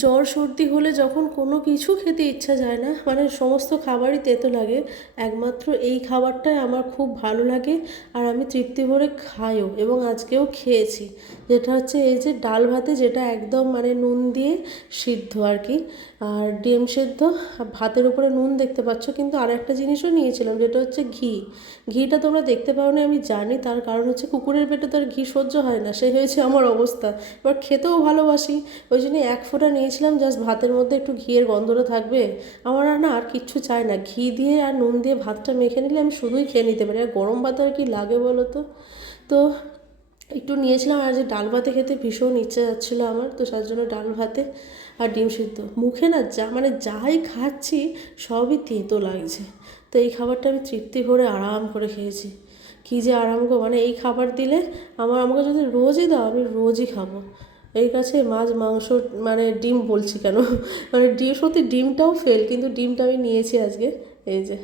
জ্বর সর্দি হলে যখন কোনো কিছু খেতে ইচ্ছা যায় না, মানে সমস্ত খাবারই তেতো লাগে, একমাত্র এই খাবারটাই আমার খুব ভালো লাগে আর আমি তৃপ্তি ভরে খাইও এবং আজকেও খেয়েছি। যেটা হচ্ছে এই যে ডাল ভাতে, যেটা একদম মানে নুন দিয়ে সিদ্ধ আর কি, আর ডিম সেদ্ধ। ভাতের উপরে নুন দেখতে পাচ্ছ, কিন্তু আর একটা জিনিসও নিয়েছিলাম, যেটা হচ্ছে ঘি। ঘিটা তোমরা দেখতে পাও না আমি জানি, তার কারণ হচ্ছে কুকুরের পেটে তো আর ঘি সহ্য হয় না, সেই হয়েছে আমার অবস্থা। এবার খেতেও ভালোবাসি, ওই জন্য এক ফোঁটা নিয়েছিলাম, জাস্ট ভাতের মধ্যে একটু ঘিয়ের গন্ধটা থাকবে। আমার আর না আর কিচ্ছু চাই না, ঘি দিয়ে আর নুন দিয়ে ভাতটা মেখে নিলে আমি শুধুই খেয়ে নিতে পারি। আর গরম ভাত আর কি লাগে বলো তো। তো একটু নিয়েছিলাম, আর যে ডাল ভাতে খেতে ভীষণ ইচ্ছে যাচ্ছিলো আমার, তো তার জন্য ডাল ভাতে আর ডিম সিদ্ধ। মুখে না যা মানে যাই খাচ্ছি সবই তেঁতো লাগছে। তো এই খাবারটা আমি তৃপ্তি ভরে আরাম করে খেয়েছি। কী যে আরাম গো, মানে এই খাবার দিলে আমাকে যদি রোজই দাও আমি রোজই খাবো। এই কাছে মাছ মাংস, মানে ডিম বলছি কেন, মানে ডিম, সত্যি ডিমটাও ফেল, কিন্তু ডিমটা আমি নিয়েছি আজকে। এই যে